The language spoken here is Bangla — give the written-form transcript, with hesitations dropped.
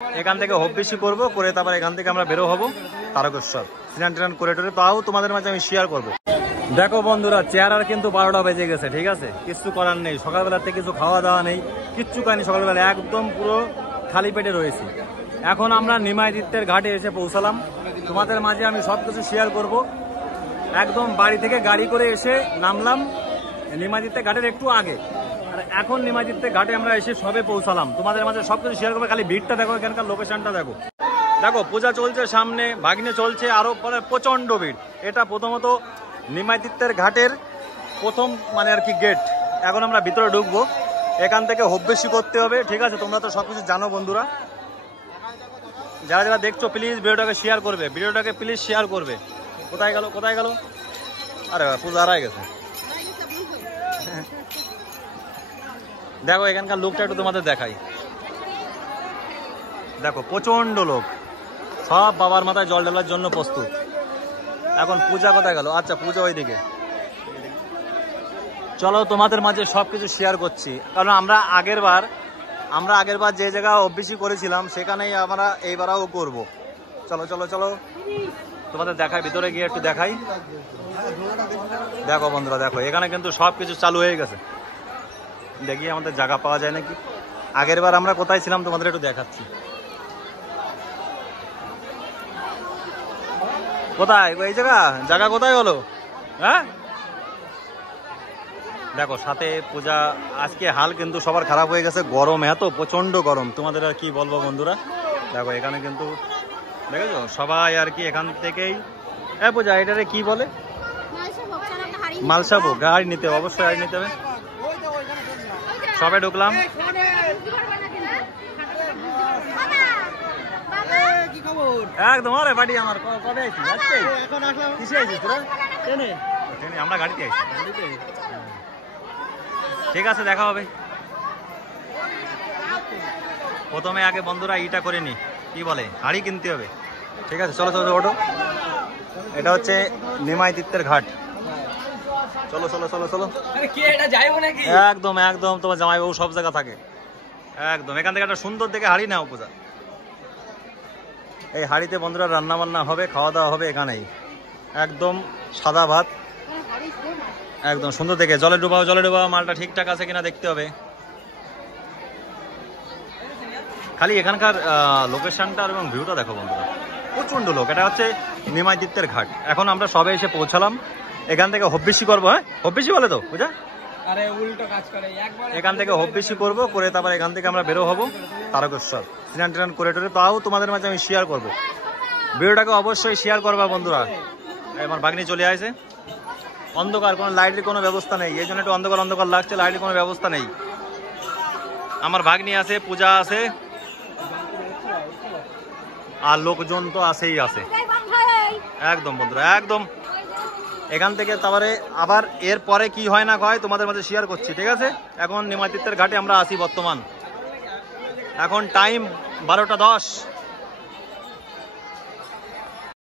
এখান থেকে হব্বিসি করবো, করে তারপর এখান থেকে আমরা বেরো হবো তারকেশ্বর। স্নান টান করে টোরে তাও তোমাদের মাঝে আমি শেয়ার করবো। দেখো বন্ধুরা, চেহারার কিন্তু 12টা বেজে গেছে, ঠিক আছে? কিচ্ছু করার নেই, সকালবেলাতে কিছু খাওয়া দাওয়া নেই, কিচ্ছু খাইনি সকালবেলা, একদম পুরো খালি পেটে রয়েছি। এখন আমরা নিমাইদিত্যের ঘাটে এসে পৌঁছালাম, তোমাদের মাঝে আমি সব কিছু শেয়ার করব। একদম বাড়ি থেকে গাড়ি করে এসে নামলাম নিমাইদিত্যের ঘাটের একটু আগে, আর এখন নিমাইদিত্যের ঘাটে আমরা এসে সবে পৌঁছালাম। তোমাদের মাঝে সব কিছু শেয়ার করবো, খালি ভিড়টা দেখো, এখানকার লোকেশনটা দেখো। দেখো পূজা চলছে সামনে, ভাগ্নে চলছে, আরো পরে প্রচন্ড ভিড়। এটা প্রথমত নিমাইদিত্যের ঘাটের প্রথম মানে আর কি গেট। এখন আমরা ভিতরে ঢুকবো, এখান থেকে হব্বিসি করতে হবে, ঠিক আছে? তোমরা তো সবকিছু জানো বন্ধুরা, যারা যারা দেখছো প্লিজ ভিডিওটাকে শেয়ার করবে, ভিডিওটাকে প্লিজ শেয়ার করবে। কোথায় গেল কোথায় গেল? আরে পূজা হারাই গেছে। দেখো এখানকার লোকটা একটু তোমাদের দেখাই, দেখো প্রচন্ড লোক, সব বাবার মাথায় জল ঢালার জন্য প্রস্তুত। এখন পূজা কোথায় গেল? আচ্ছা পূজা ওইদিকে। চলো তোমাদের মাঝে সবকিছু শেয়ার করছি, কারণ আমরা আগের বার যে জায়গা হব্বিসি করেছিলাম সেখানেই আমরা এইবারও করব। চলো চলো চলো তোমাদের দেখাই, ভিতরে গিয়ে একটু দেখাই। দেখো বন্ধুরা, দেখো এখানে কিন্তু সবকিছু চালু হয়ে গেছে। দেখি আমাদের জায়গা পাওয়া যায় নাকি। আগের বার আমরা কোথায় ছিলাম তোমাদের একটু দেখাচ্ছি। কোথায় এই জায়গা কোথায় হলো? হ্যাঁ দেখো সাথে পূজা। আজকে হাল কিন্তু সবার খারাপ হয়ে গেছে, গরম এত, প্রচন্ড গরম, তোমাদের আর কি বলবো বন্ধুরা। দেখো এখানে কিন্তু দেখেছো সবাই আর কি এখান থেকেই। হ্যাঁ পূজা এটারে কি বলে? মালসাবো। গাড়ি নিতে হবে, অবশ্যই গাড়ি নিতে হবে। সবে ঢুকলাম। একদম আরে বাড়ি আমার কবে আইছিস? আজকে কিসে আইছিস তোরা? ট্রেনে? ট্রেনে? আমরা গাড়িতে আইছি। ঠিক আছে দেখা হবে। প্রথমে আগে বন্ধুরা ইটা করে নি, কি বলে, হাড়ি কিনতে হবে। ঠিক আছে চলো চলো ওঠো। এটা হচ্ছে নিমাইদিত্যের ঘাট। চলো চলো চলো চলো। একদম একদম তোমার জামাইবাবু সব জায়গা থাকে একদম। এখান থেকে একটা সুন্দর দেখে হাড়ি নাও পূজা। এই হাড়িতে বন্ধুরা রান্না বান্না হবে, খাওয়া দাওয়া হবে এখানেই। একদম সাদা ভাত, একদম সুন্দর দেখে। জলে ডুবাও, মালটা ঠিকঠাক আছে কিনা দেখতে হবে। খালি এখানকার লোকেশনটা এবং ভিউটা দেখো বন্ধুরা, প্রচন্ড লোক। এটা হচ্ছে নিমাইদিত্যের ঘাট। এখন আমরা সবে এসে পৌঁছালাম, এখান থেকে হব্বিসি করবো। হ্যাঁ হব্বিসি বলে তো বুঝা? এখান থেকে হব্বিসি করবো, করে তারপর এখান থেকে আমরা বেরো হবো তারকেশ্বর। স্নান টান করে টোরে তাও তোমাদের মাঝে আমি শেয়ার করবো। ভিডিওটাকে অবশ্যই শেয়ার করবা বন্ধুরা। আমার ভাগ্নি চলে আসে। অন্ধকার, কোনো লাইটের কোনো ব্যবস্থা নেই, এই জন্য একটু অন্ধকার অন্ধকার লাগছে, লাইটের কোনো ব্যবস্থা নেই। আমার ভাগ্নি আছে, পূজা আছে, আর লোকজন তো আছেই আছে। একদম বন্ধুরা একদম। এখান থেকে তারপরে আবার এর পরে কি হয় না হয় তোমাদের মাঝে শেয়ার করছি, ঠিক আছে? এখন নিমাইদিত্যের ঘাটে আমরা আসি বর্তমান। এখন টাইম 12টা 10।